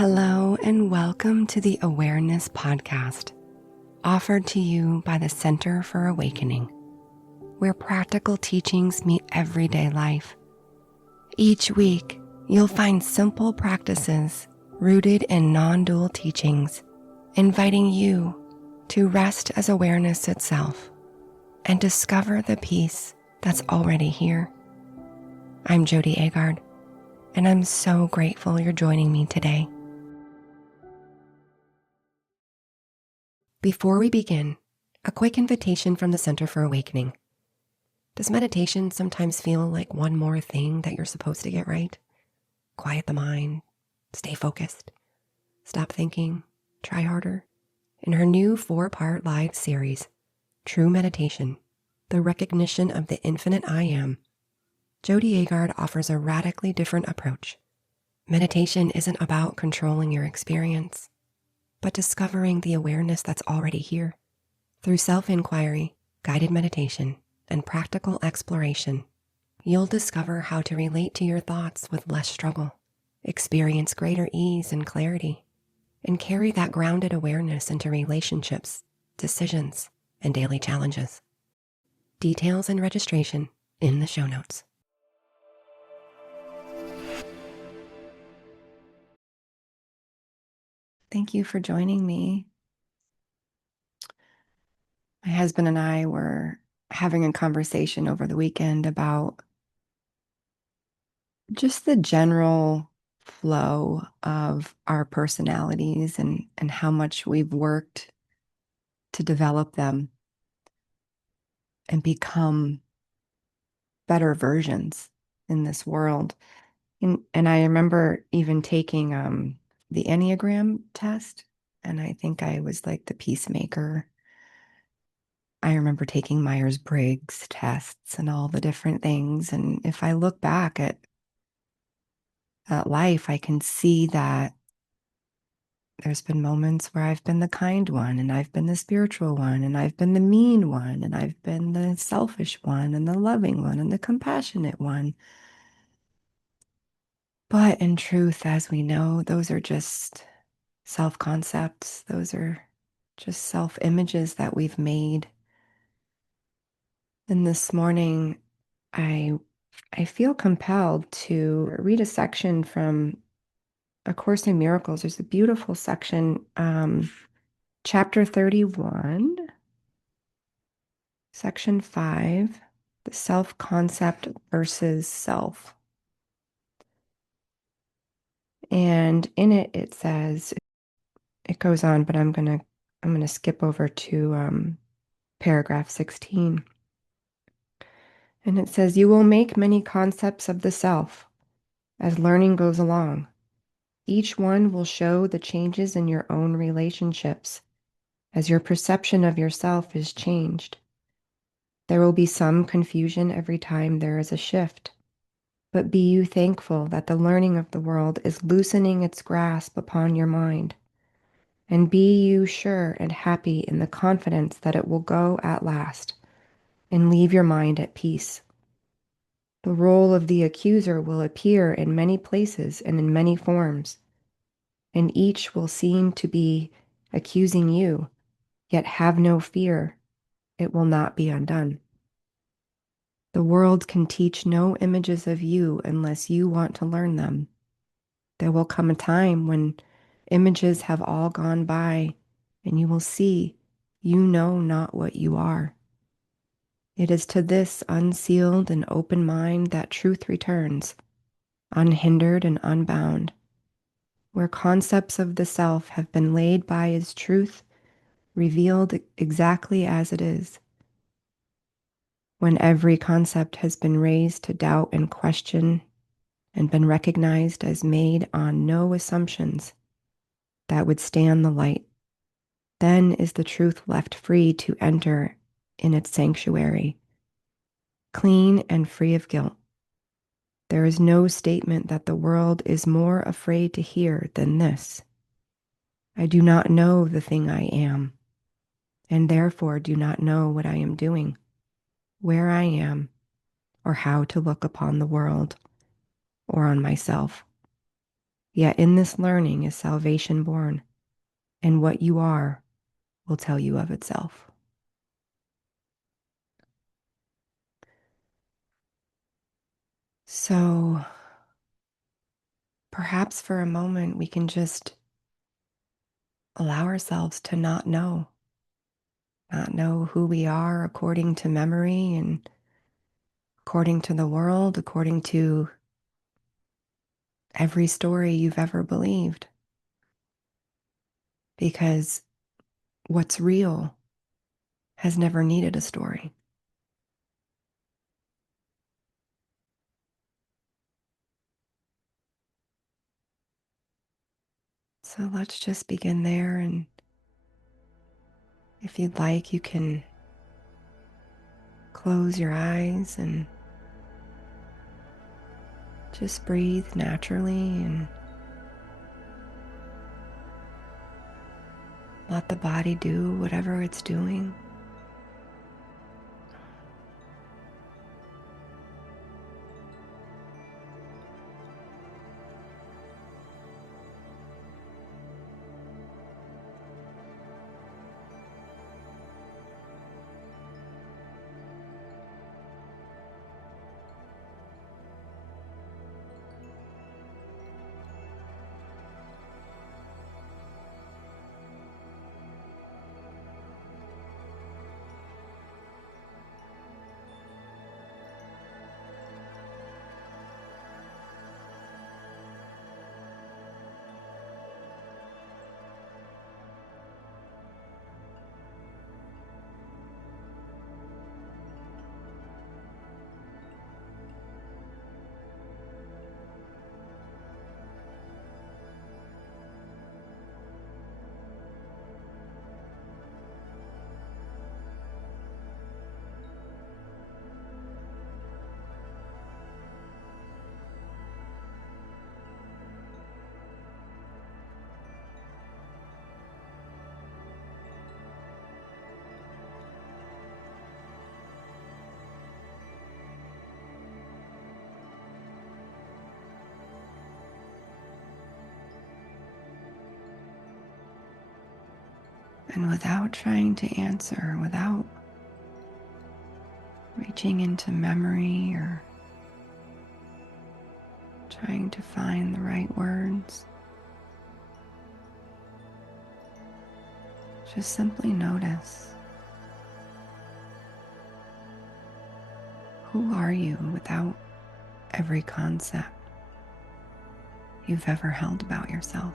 Hello and welcome to the Awareness Podcast, offered to you by the Center for Awakening, where practical teachings meet everyday life. Each week, you'll find simple practices rooted in non-dual teachings, inviting you to rest as awareness itself and discover the peace that's already here. I'm Jody Agard, and I'm so grateful you're joining me today. Before we begin, a quick invitation from the Center for Awakening. Does meditation sometimes feel like one more thing that you're supposed to get right? Quiet the mind, stay focused, stop thinking, try harder. In her new 4-part live series, True Meditation, the recognition of the infinite I Am, Jody Agard offers a radically different approach. Meditation isn't about controlling your experience, but discovering the awareness that's already here. Through self-inquiry, guided meditation, and practical exploration, you'll discover how to relate to your thoughts with less struggle, experience greater ease and clarity, and carry that grounded awareness into relationships, decisions, and daily challenges. Details and registration in the show notes. Thank you for joining me. My husband and I were having a conversation over the weekend about just the general flow of our personalities and how much we've worked to develop them and become better versions in this world. And I remember even taking the Enneagram test, and I think I was like the peacemaker. I remember taking Myers-Briggs tests and all the different things. And if I look back at life, I can see that there's been moments where I've been the kind one, and I've been the spiritual one, and I've been the mean one, and I've been the selfish one, and the loving one, and the compassionate one. But in truth, as we know, those are just self-concepts. Those are just self-images that we've made. And this morning, I feel compelled to read a section from A Course in Miracles. There's a beautiful section, chapter 31, section 5, the self-concept versus self. And in it, it says, it goes on, but I'm gonna skip over to paragraph 16. And it says, you will make many concepts of the self as learning goes along. Each one will show the changes in your own relationships as your perception of yourself is changed. There will be some confusion every time there is a shift, but be you thankful that the learning of the world is loosening its grasp upon your mind, and be you sure and happy in the confidence that it will go at last and leave your mind at peace. The role of the accuser will appear in many places and in many forms, and each will seem to be accusing you, yet have no fear, it will not be undone. The world can teach no images of you unless you want to learn them. There will come a time when images have all gone by, and you will see you know not what you are. It is to this unsealed and open mind that truth returns, unhindered and unbound, where concepts of the self have been laid by as truth, revealed exactly as it is. When every concept has been raised to doubt and question and been recognized as made on no assumptions that would stand the light, then is the truth left free to enter in its sanctuary, clean and free of guilt. There is no statement that the world is more afraid to hear than this. I do not know the thing I am, and therefore do not know what I am doing, where I am, or how to look upon the world or on myself. Yet in this learning is salvation born, and what you are will tell you of itself. So perhaps for a moment we can just allow ourselves to not know who we are according to memory and according to the world, according to every story you've ever believed. Because what's real has never needed a story. So let's just begin there. And if you'd like, you can close your eyes and just breathe naturally and let the body do whatever it's doing. And without trying to answer, without reaching into memory or trying to find the right words, just simply notice. Who are you without every concept you've ever held about yourself?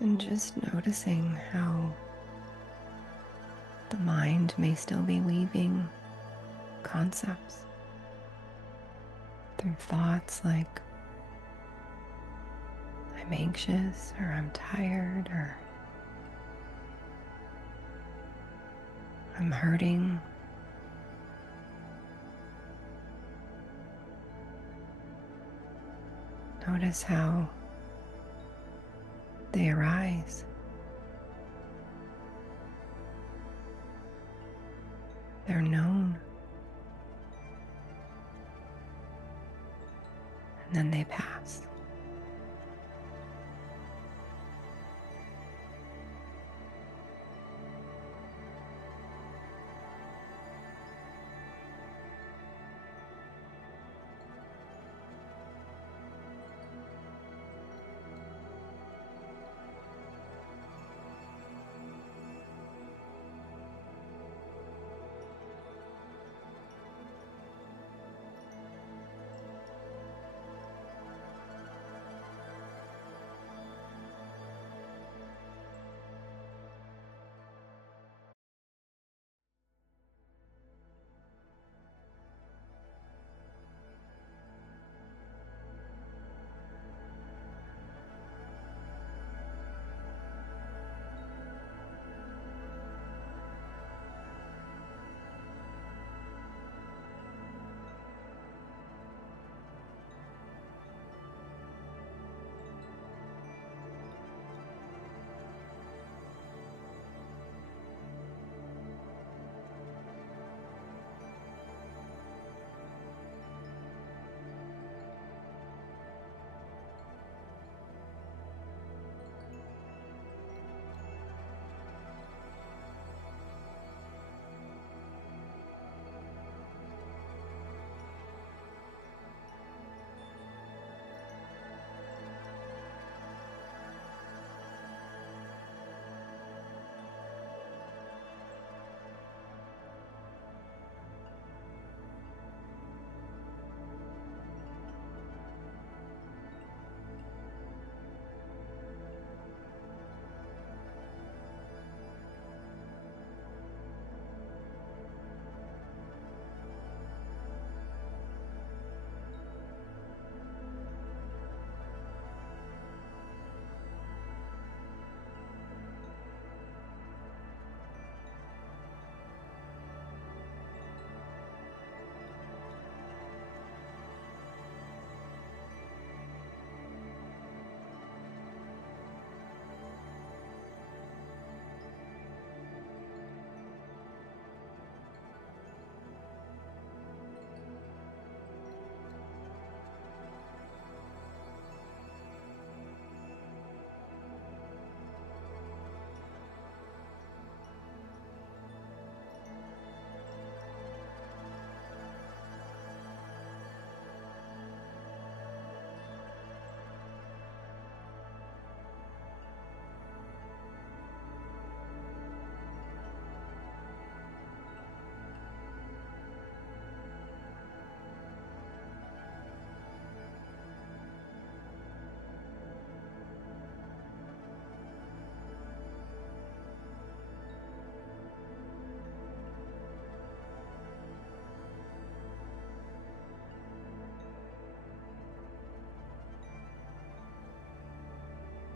And just noticing how the mind may still be weaving concepts through thoughts like I'm anxious or I'm tired or I'm hurting. Notice how they arise. They're known and then they pass.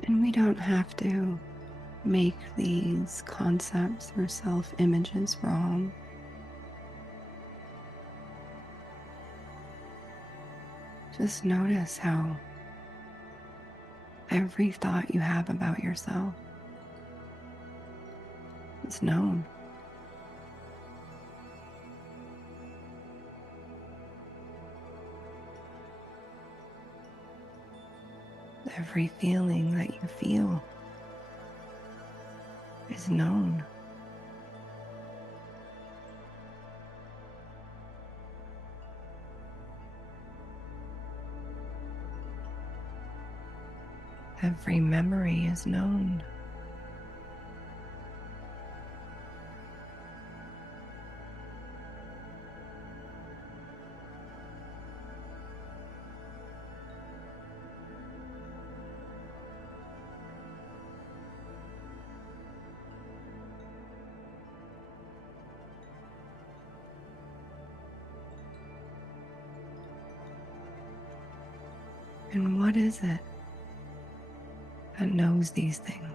And we don't have to make these concepts or self images wrong. Just notice how every thought you have about yourself is known. Every feeling that you feel is known. Every memory is known. And what is it that knows these things?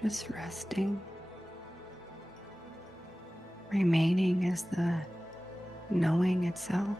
Just resting, remaining as the knowing itself.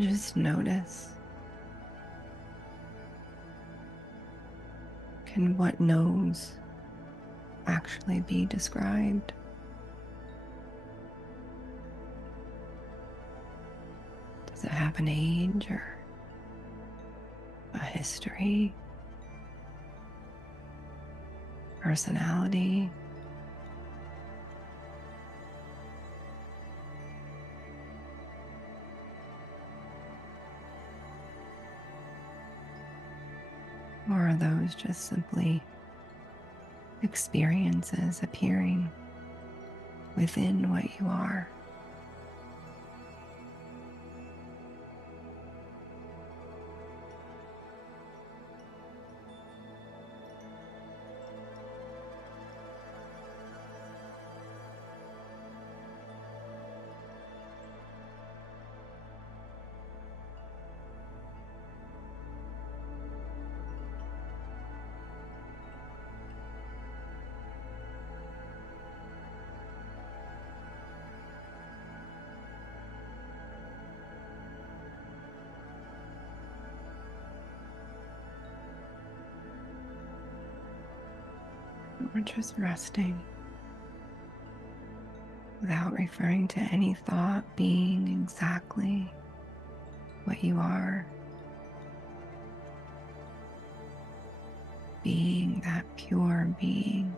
Just notice, can what knows actually be described? Does it have an age or a history, personality? Or are those just simply experiences appearing within what you are? Or just resting without referring to any thought being exactly what you are, being that pure being.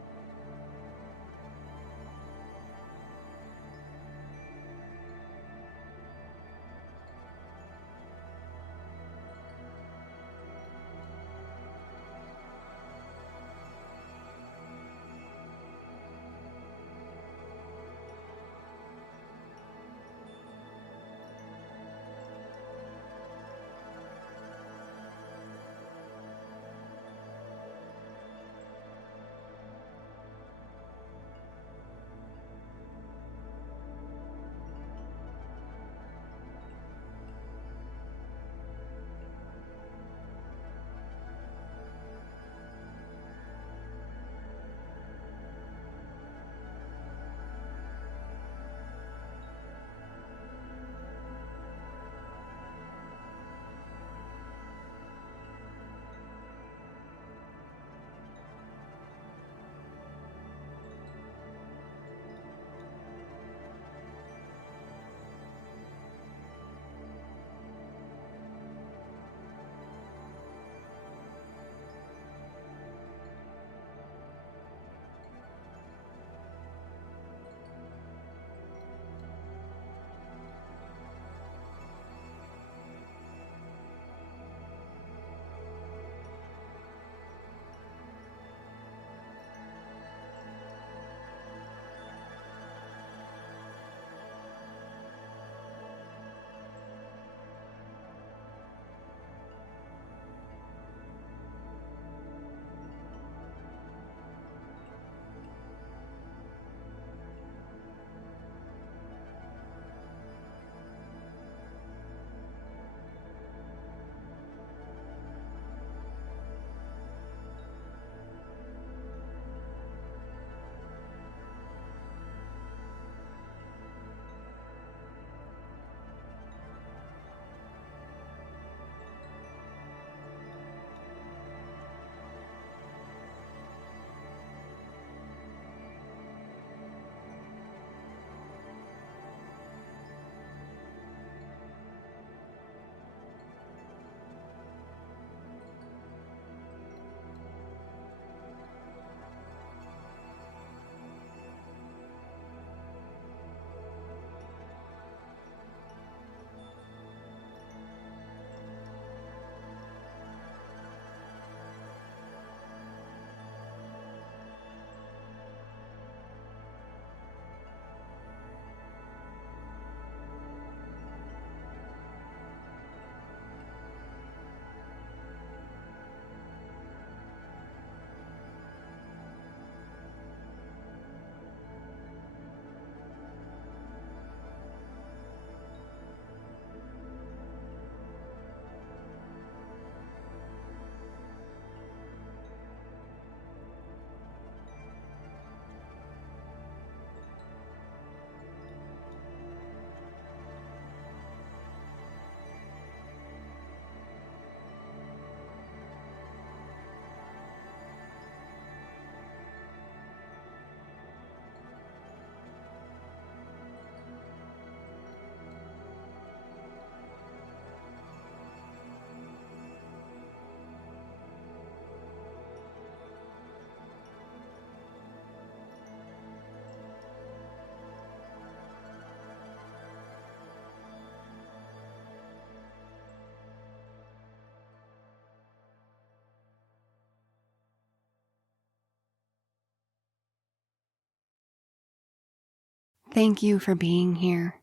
Thank you for being here.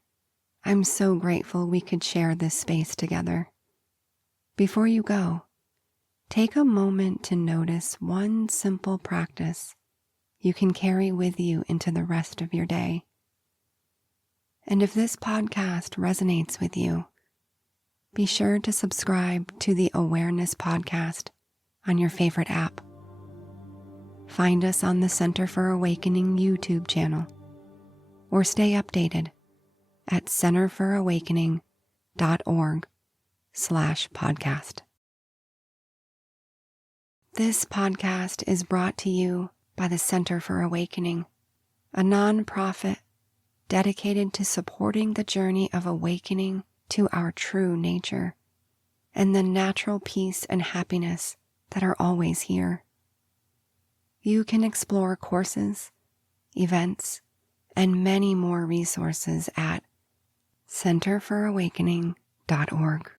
I'm so grateful we could share this space together. Before you go, take a moment to notice one simple practice you can carry with you into the rest of your day. And if this podcast resonates with you, be sure to subscribe to the Awareness Podcast on your favorite app. Find us on the Center for Awakening YouTube channel, or stay updated at centerfораwakening.org/podcast. This podcast is brought to you by the Center for Awakening, a nonprofit dedicated to supporting the journey of awakening to our true nature and the natural peace and happiness that are always here. You can explore courses, events, and many more resources at centerfораwakening.org.